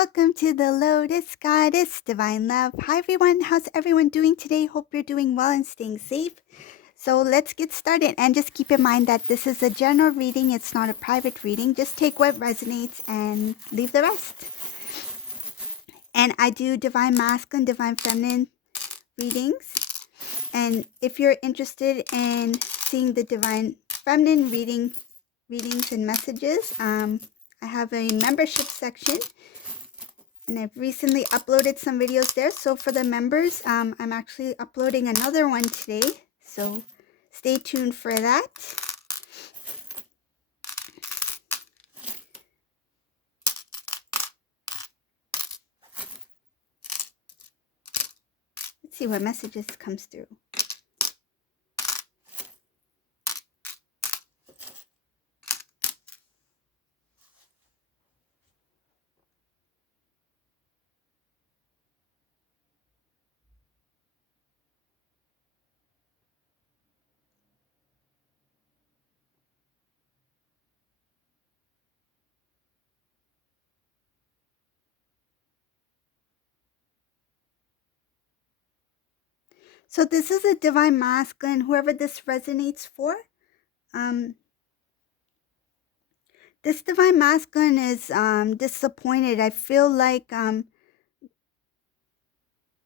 Welcome to the Lotus Goddess Divine Love. Hi everyone, how's everyone doing today? Hope you're doing well and staying safe. So let's get started, and just keep in mind that this is a general reading, it's not a private reading. Just take what resonates and leave the rest. And I do Divine Masculine, Divine Feminine readings. And if you're interested in seeing the Divine Feminine readings and messages, I have a membership section. And I've recently uploaded some videos there. So for the members, I'm actually uploading another one today. So stay tuned for that. Let's see what messages comes through. So this is a Divine Masculine, whoever this resonates for. This Divine Masculine is disappointed. I feel like in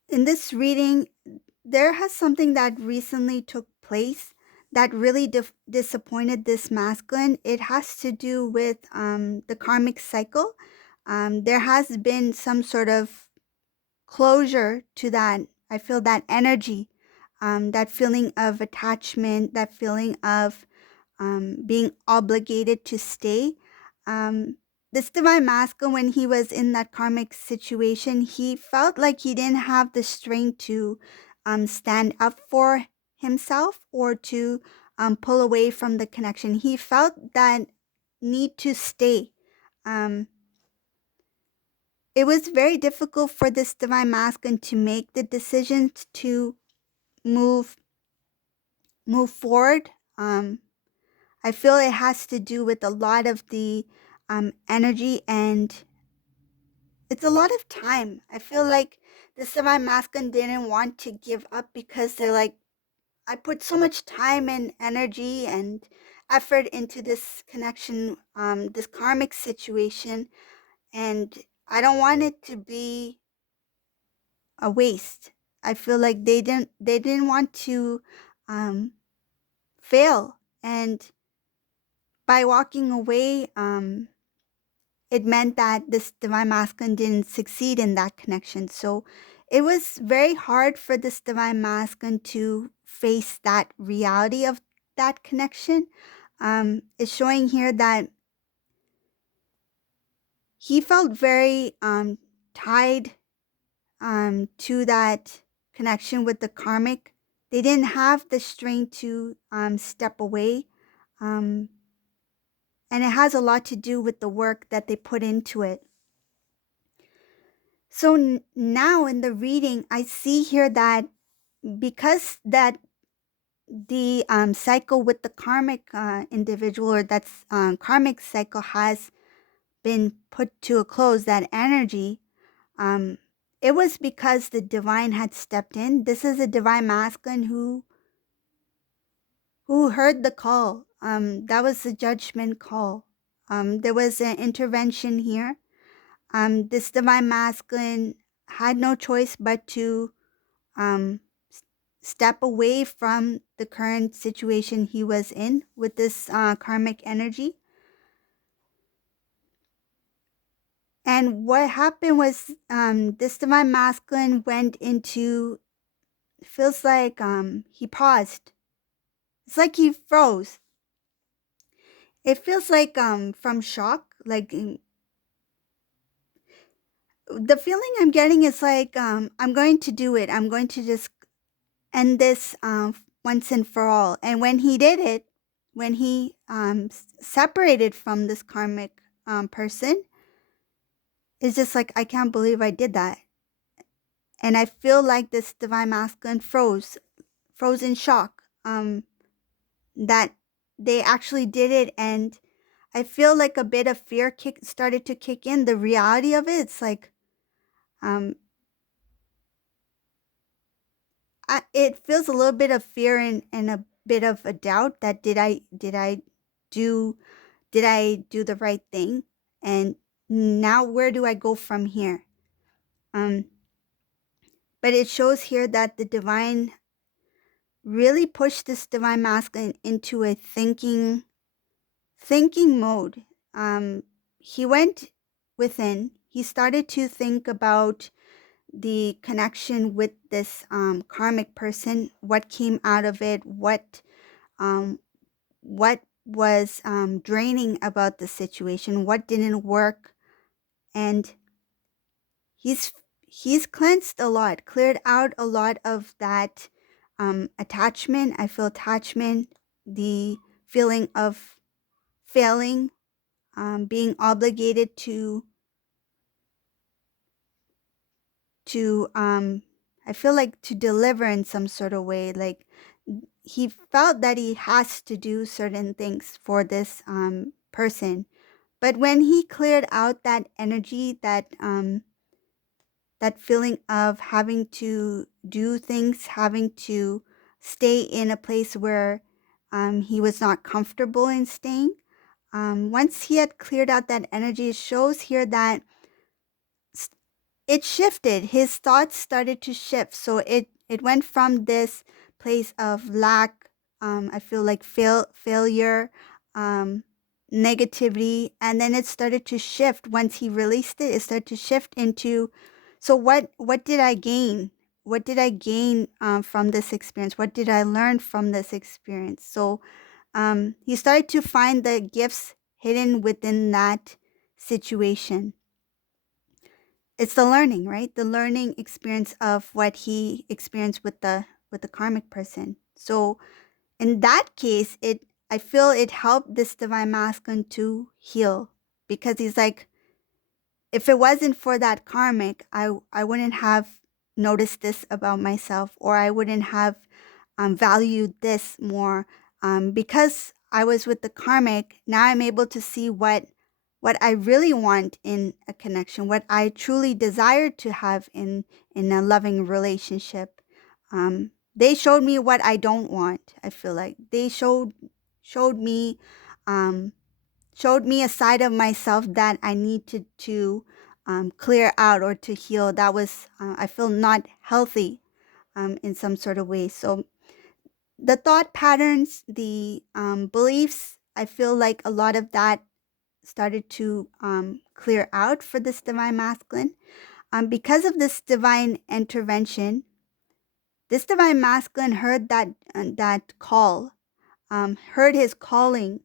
this reading, there has something that recently took place that really disappointed this masculine. It has to do with the karmic cycle. There has been some sort of closure to that. I feel that energy, that feeling of attachment, that feeling of being obligated to stay. This Divine Masculine, when he was in that karmic situation, he felt like he didn't have the strength to stand up for himself or to pull away from the connection. He felt that need to stay. It was very difficult for this Divine Masculine to make the decisions to move forward. I feel it has to do with a lot of the energy, and it's a lot of time. I feel like the Divine Masculine didn't want to give up because they're like, I put so much time and energy and effort into this connection, this karmic situation, and I don't want it to be a waste. I feel like they didn't want to fail, and by walking away, it meant that this Divine Masculine didn't succeed in that connection. So it was very hard for this Divine Masculine to face that reality of that connection. It's showing here that he felt very tied to that connection with the karmic. They didn't have the strength to step away. And it has a lot to do with the work that they put into it. So now in the reading, I see here that because that the cycle with the karmic individual, or that's karmic cycle, has been put to a close, that energy, it was because the divine had stepped in. This is a Divine Masculine who heard the call. That was a judgment call. There was an intervention here. This Divine Masculine had no choice but to step away from the current situation he was in with this karmic energy. And what happened was this Divine Masculine went into, feels like he paused. It's like he froze. It feels like from shock, like the feeling I'm getting is like I'm going to do it. I'm going to just end this once and for all. And when he did it, when he separated from this karmic person, it's just like, I can't believe I did that. And I feel like this Divine Masculine froze in shock, that they actually did it. And I feel like a bit of fear started to kick in. The reality of it, it's like um it feels a little bit of fear and a bit of a doubt that do did I do the right thing? And now where do I go from here? Um but it shows here that the divine really pushed this divine masculine into a thinking mode. He went within. He started to think about the connection with this karmic person, what came out of it, um, what was draining about the situation, what didn't work, and he's he's cleansed a lot, cleared out a lot of that attachment. I feel attachment, the feeling of failing, being obligated to I feel like to deliver in some sort of way. Like he felt that he has to do certain things for this person. But when he cleared out that energy, that feeling of having to do things, having to stay in a place where he was not comfortable in staying. Once he had cleared out that energy, it shows here that it shifted. His thoughts started to shift. So it went from this place of lack, I feel like failure, um, negativity, and then it started to shift. Once he released it, it started to shift into, so what did I gain? What did I gain from this experience? What did I learn from this experience? So he started to find the gifts hidden within that situation. It's the learning, right? The learning experience of what he experienced with the karmic person. So in that case, it I feel it helped this divine masculine to heal, because he's like, if it wasn't for that karmic, I wouldn't have noticed this about myself, or I wouldn't have valued this more. Because I was with the karmic, now I'm able to see what I really want in a connection, what I truly desire to have in a loving relationship. They showed me what I don't want. I feel like they showed me um, showed me a side of myself that I needed to clear out or to heal. That was I feel not healthy in some sort of way. So the thought patterns, the beliefs, I feel like a lot of that started to clear out for this divine masculine. Because of this divine intervention, this divine masculine heard that call, heard his calling,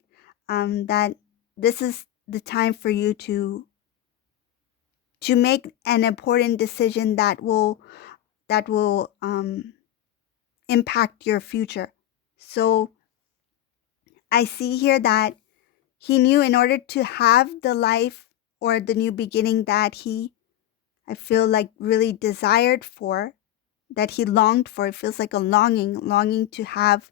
that this is the time for you to make an important decision that will impact your future. So I see here that he knew in order to have the life or the new beginning that he, I feel like, really desired for, that he longed for. It feels like a longing to have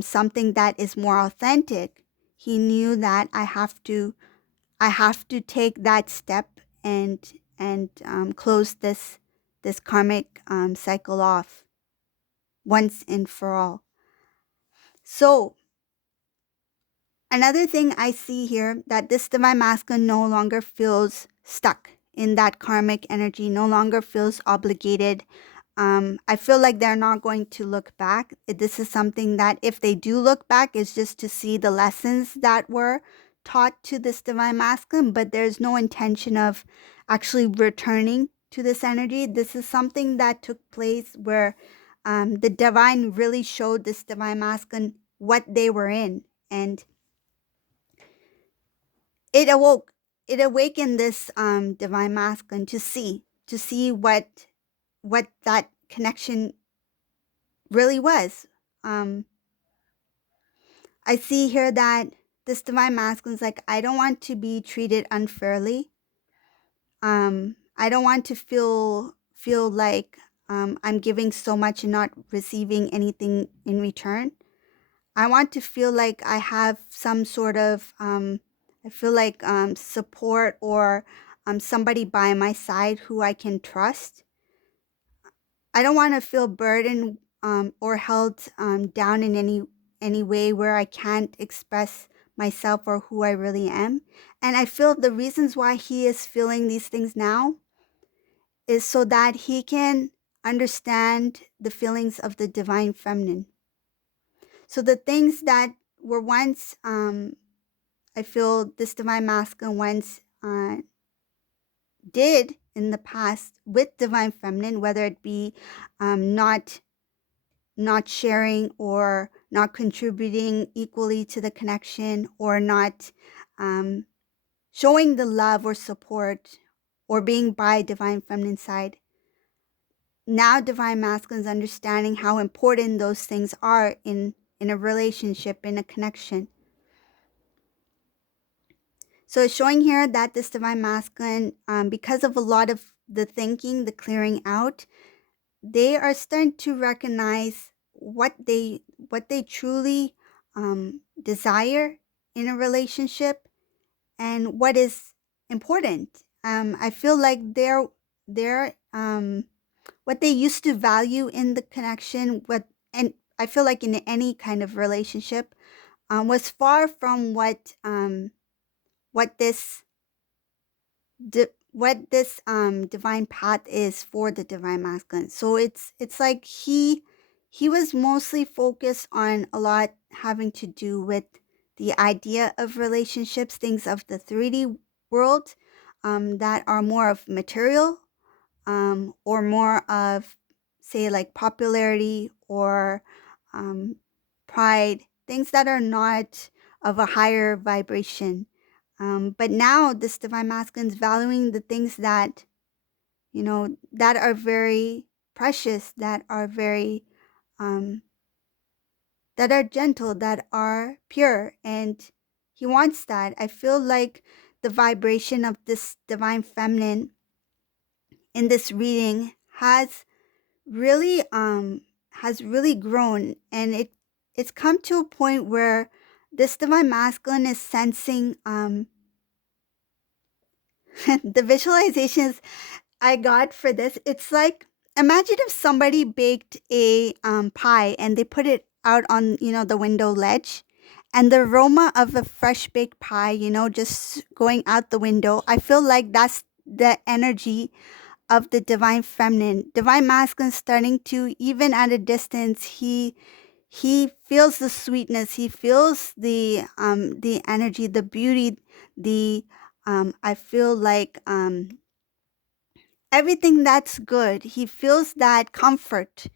something that is more authentic. He knew that I have to take that step and close this karmic cycle off once and for all. So another thing I see here, that this divine masculine no longer feels stuck in that karmic energy, no longer feels obligated. I feel like they're not going to look back. This is something that if they do look back, it's just to see the lessons that were taught to this divine masculine, but there's no intention of actually returning to this energy. This is something that took place where the divine really showed this divine masculine what they were in, and it awoke, it awakened this divine masculine to see what that connection really was. Um, I see here that this divine masculine is like, I don't want to be treated unfairly. I don't want to feel like I'm giving so much and not receiving anything in return. I want to feel like I have some sort of I feel like support or somebody by my side who I can trust. I don't want to feel burdened or held down in any way where I can't express myself or who I really am. And I feel the reasons why he is feeling these things now is so that he can understand the feelings of the divine feminine. So the things that were once, I feel this divine masculine once did in the past with divine feminine, whether it be not sharing or not contributing equally to the connection or not um, showing the love or support or being by divine feminine side. Now divine masculine is understanding how important those things are in a relationship, in a connection. So it's showing here that this divine masculine, because of a lot of the thinking, the clearing out, they are starting to recognize what they truly desire in a relationship and what is important. I feel like they're what they used to value in the connection, and I feel like in any kind of relationship, was far from what this divine path is for the divine masculine. So it's like he was mostly focused on a lot having to do with the idea of relationships, things of the 3D world, that are more of material, or more of, say, like popularity or um, pride, things that are not of a higher vibration. But now this divine masculine is valuing the things that, that are very precious, um, that are gentle, that are pure, and he wants that. I feel like the vibration of this divine feminine in this reading really has really grown, and it's come to a point where this divine masculine is sensing the visualizations I got for this. It's like, imagine if somebody baked a pie and they put it out on, the window ledge, and the aroma of a fresh baked pie, just going out the window. I feel like that's the energy of the divine feminine. Divine masculine starting to, even at a distance, he feels the sweetness, he feels the energy, the beauty, the I feel like everything that's good. He feels that comfort,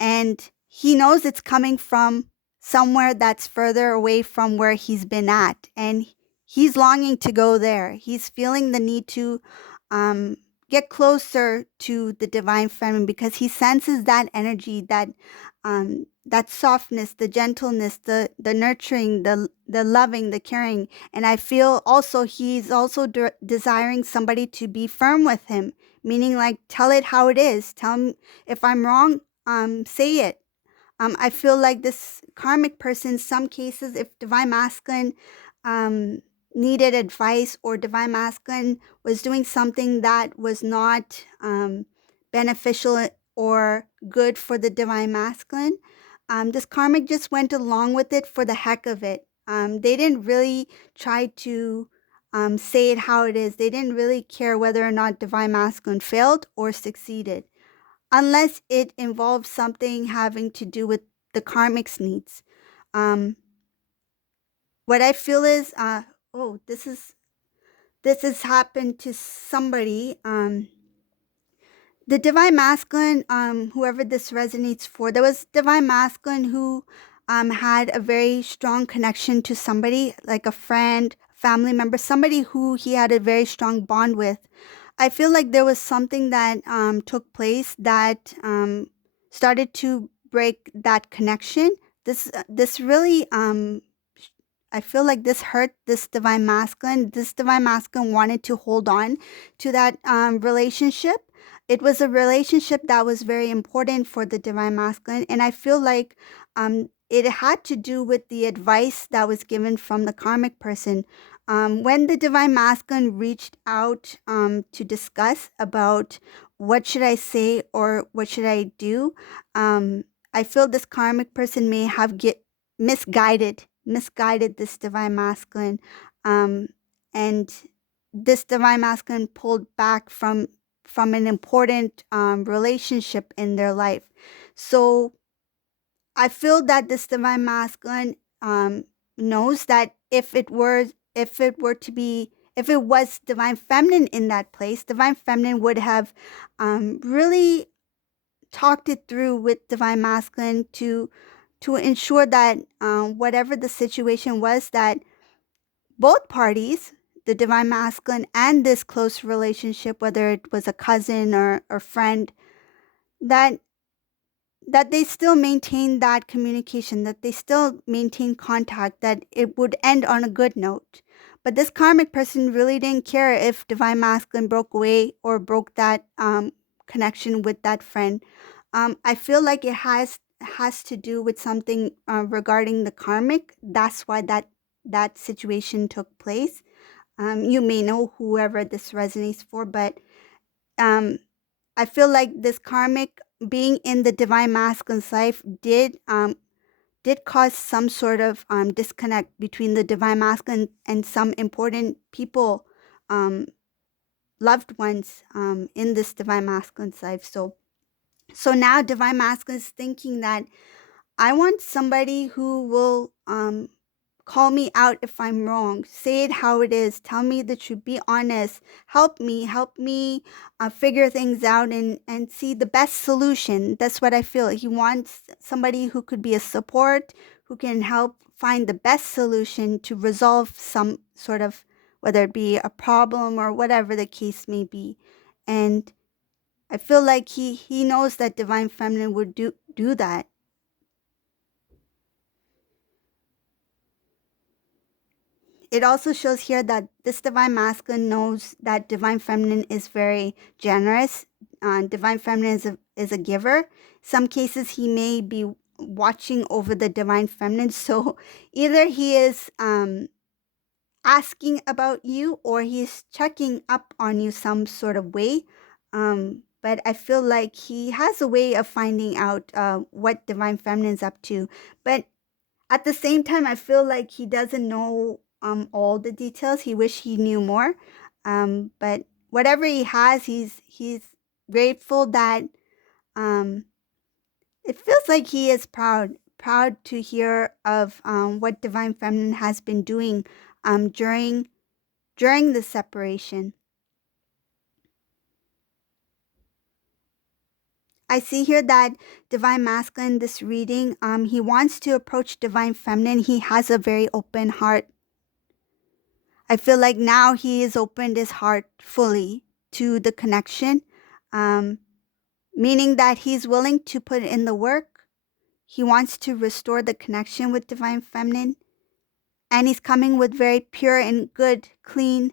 and he knows it's coming from somewhere that's further away from where he's been at, and he's longing to go there. He's feeling the need to um, get closer to the divine feminine because he senses that energy, that softness, the gentleness, the nurturing, the loving, the caring. And I feel also he's also desiring somebody to be firm with him, meaning like tell it how it is. Tell him if I'm wrong, say it. I feel like this karmic person, in some cases, if divine masculine um, needed advice or divine masculine was doing something that was not beneficial or good for the divine masculine, this karmic just went along with it for the heck of it. They didn't really try to say it how it is. They didn't really care whether or not divine masculine failed or succeeded, unless it involves something having to do with the karmic's needs. Um, what I feel is, oh, this has happened to somebody. The divine masculine, whoever this resonates for, there was divine masculine who had a very strong connection to somebody, like a friend, family member, somebody who he had a very strong bond with. I feel like there was something that took place that started to break that connection. This really I feel like this hurt this divine masculine. This divine masculine wanted to hold on to that relationship. It was a relationship that was very important for the divine masculine, and I feel like it had to do with the advice that was given from the karmic person. When the divine masculine reached out to discuss about what should I say or what should I do, I feel this karmic person may have misguided this divine masculine, um, and this divine masculine pulled back from an important relationship in their life. So I feel that this divine masculine knows that if it was divine feminine in that place, divine feminine would have really talked it through with divine masculine to ensure that whatever the situation was, that both parties, the divine masculine and this close relationship, whether it was a cousin or friend, that they still maintain that communication, that they still maintain contact, that it would end on a good note. But this karmic person really didn't care if divine masculine broke away or broke that connection with that friend. I feel like it has to do with something regarding the karmic. That's why that situation took place. You may know whoever this resonates for, but um, I feel like this karmic being in the divine masculine's life did cause some sort of disconnect between the divine masculine and some important people, um, loved ones in this divine masculine's life. So now divine masculine is thinking that I want somebody who will call me out if I'm wrong. Say it how it is. Tell me the truth. Be honest. Help me figure things out and see the best solution. That's what I feel. He wants somebody who could be a support, who can help find the best solution to resolve some sort of, whether it be a problem or whatever the case may be. And I feel like he knows that divine feminine would do that. It also shows here that this divine masculine knows that divine feminine is very generous. Divine feminine is a giver. Some cases he may be watching over the divine feminine. So either he is asking about you or he's checking up on you some sort of way. But I feel like he has a way of finding out what divine feminine is up to. But at the same time, I feel like he doesn't know all the details. He wish he knew more. But whatever he has, he's grateful that um, it feels like he is proud to hear of what Divine Feminine has been doing during the separation. I see here that Divine Masculine, this reading, he wants to approach Divine Feminine. He has a very open heart. I feel like now he has opened his heart fully to the connection, um, meaning that he's willing to put in the work. He wants to restore the connection with Divine Feminine, and he's coming with very pure and good, clean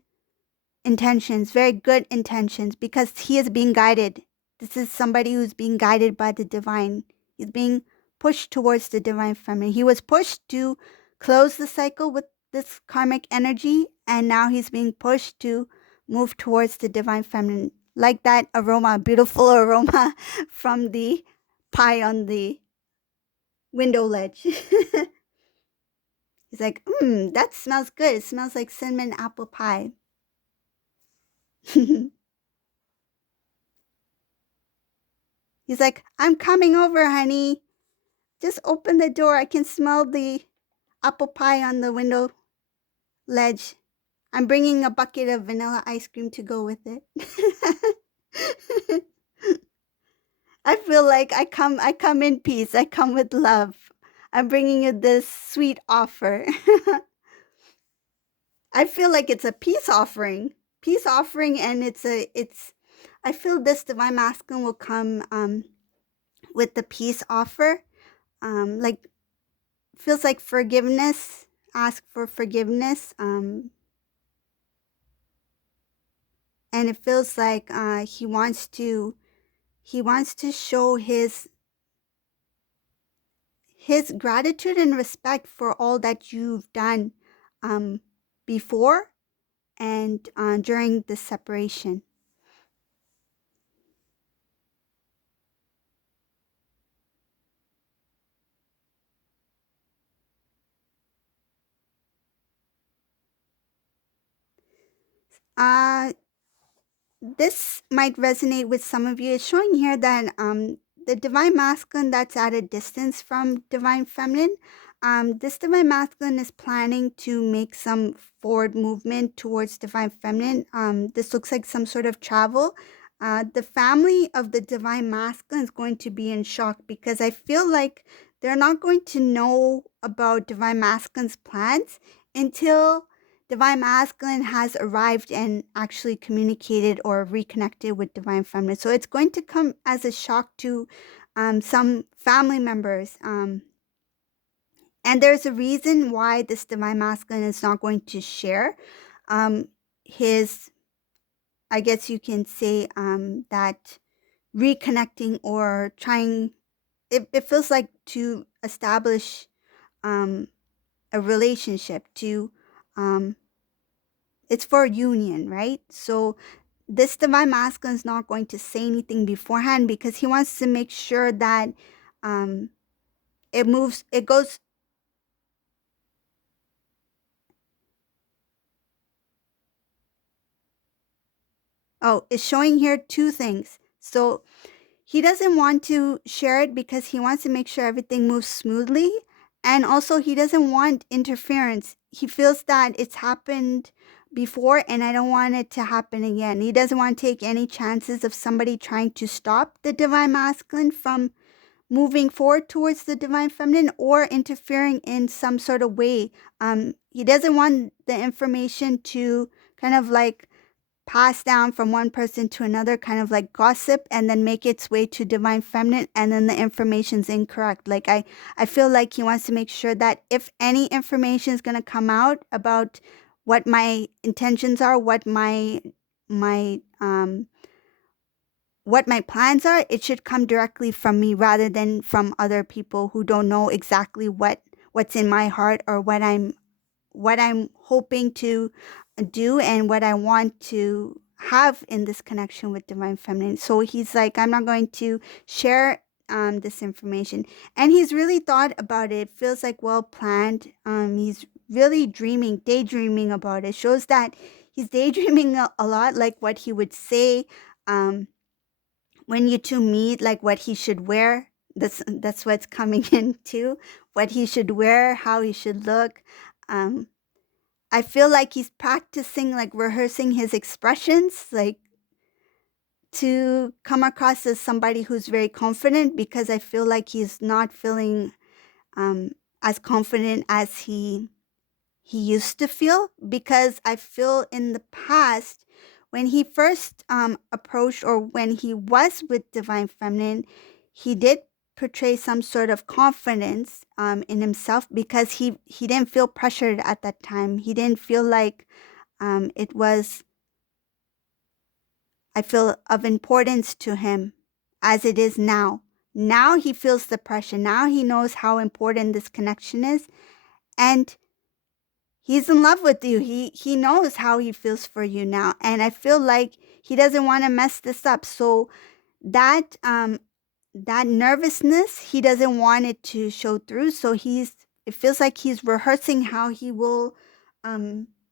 intentions, very good intentions, because he is being guided. This is somebody who's being guided by the divine. He's being pushed towards the divine feminine. He was pushed to close the cycle with this karmic energy, and now he's being pushed to move towards the divine feminine. Like that aroma, beautiful aroma from the pie on the window ledge. He's like, that smells good. It smells like cinnamon apple pie. He's like, I'm coming over, honey. Just open the door. I can smell the apple pie on the window ledge. I'm bringing a bucket of vanilla ice cream to go with it. I feel like I come in peace. I come with love. I'm bringing you this sweet offer. I feel like it's a peace offering. Peace offering, and it's I feel this divine masculine will come with the peace offer. Like feels like forgiveness, ask for forgiveness, and it feels like he wants to show his gratitude and respect for all that you've done, um, before and during the separation. Uh, this might resonate with some of you. It's showing here that the divine masculine that's at a distance from divine feminine, this divine masculine is planning to make some forward movement towards divine feminine. This looks like some sort of travel. The family of the divine masculine is going to be in shock because I feel like they're not going to know about divine masculine's plans until divine masculine has arrived and actually communicated or reconnected with divine feminine. So it's going to come as a shock to some family members. And there's a reason why this divine masculine is not going to share um, his, I guess you can say, that reconnecting or trying, it feels like to establish um, a relationship, to um, it's for union, right? So this divine masculine is not going to say anything beforehand because he wants to make sure that um, it goes. Oh, it's showing here two things. So he doesn't want to share it because he wants to make sure everything moves smoothly. And also, he doesn't want interference. He feels that it's happened before and I don't want it to happen again. He doesn't want to take any chances of somebody trying to stop the divine masculine from moving forward towards the divine feminine or interfering in some sort of way. He doesn't want the information to kind of like pass down from one person to another, kind of like gossip, and then make its way to divine feminine, and then the information's incorrect. Like I feel like he wants to make sure that if any information is going to come out about what my intentions are, my what my plans are, it should come directly from me rather than from other people who don't know exactly what's in my heart or what I'm hoping to do and what I want to have in this connection with divine feminine. So he's like, I'm not going to share this information, and he's really thought about it. It feels like well planned. He's really daydreaming about it. Shows that he's daydreaming a lot, like what he would say. Um, when you two meet, like what he should wear. That's what's coming in too. What he should wear, how he should look. Um, I feel like he's practicing, like rehearsing his expressions, like to come across as somebody who's very confident because I feel like he's not feeling um, as confident as he used to feel because I feel in the past when he first approached or when he was with divine feminine, he did portray some sort of confidence in himself because he didn't feel pressured at that time. He didn't feel like it was, I feel, of importance to him as it is now. Now he feels the pressure. Now he knows how important this connection is. And he's in love with you. He knows how he feels for you now. And I feel like he doesn't want to mess this up. So that that nervousness, he doesn't want it to show through. So it feels like he's rehearsing how he will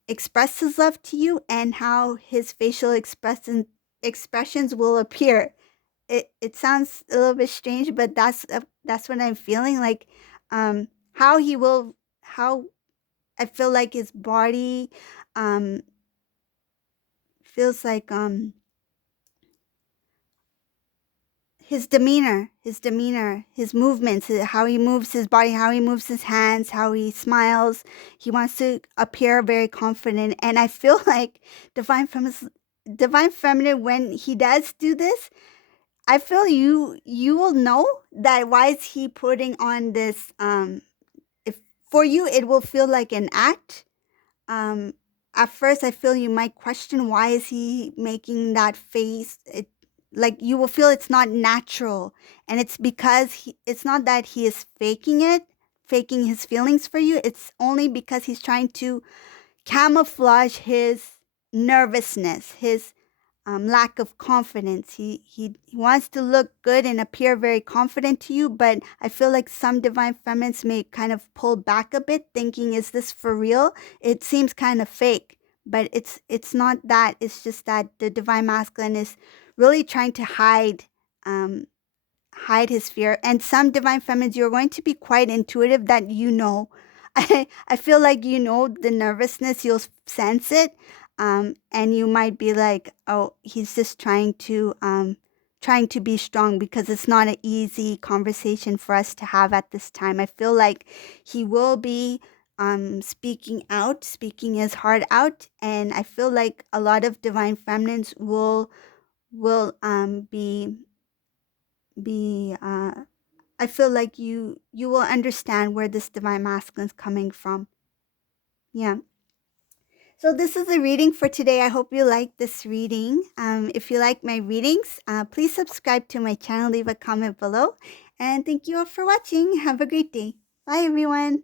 express his love to you and how his facial expressions will appear. It sounds a little bit strange, but that's what I'm feeling like. How he will, how I feel like his body um feels like his demeanor, his movements, how he moves his body, how he moves his hands, how he smiles. He wants to appear very confident, and I feel like divine feminine, when he does do this, I feel you will know that why is he putting on this if for you it will feel like an act. um at first I feel you might question why is he making that face. It like you will feel it's not natural, and it's because it's not that he is faking his feelings for you. It's only because he's trying to camouflage his nervousness, his lack of confidence. He wants to look good and appear very confident to you, but I feel like some divine feminines may kind of pull back a bit, thinking, "Is this for real?" It seems kind of fake, but it's not that. It's just that the divine masculine is really trying to um, hide his fear. And some divine feminines, you're going to be quite intuitive that you know. I feel like you know the nervousness, you'll sense it. And you might be like, oh, he's just trying to be strong, because it's not an easy conversation for us to have at this time. I feel like he will be speaking out, speaking his heart out, and I feel like a lot of divine feminines will be I feel like you will understand where this divine masculine is coming from. Yeah. So this is the reading for today. I hope you like this reading. If you like my readings, please subscribe to my channel, leave a comment below, and thank you all for watching. Have a great day. Bye, everyone.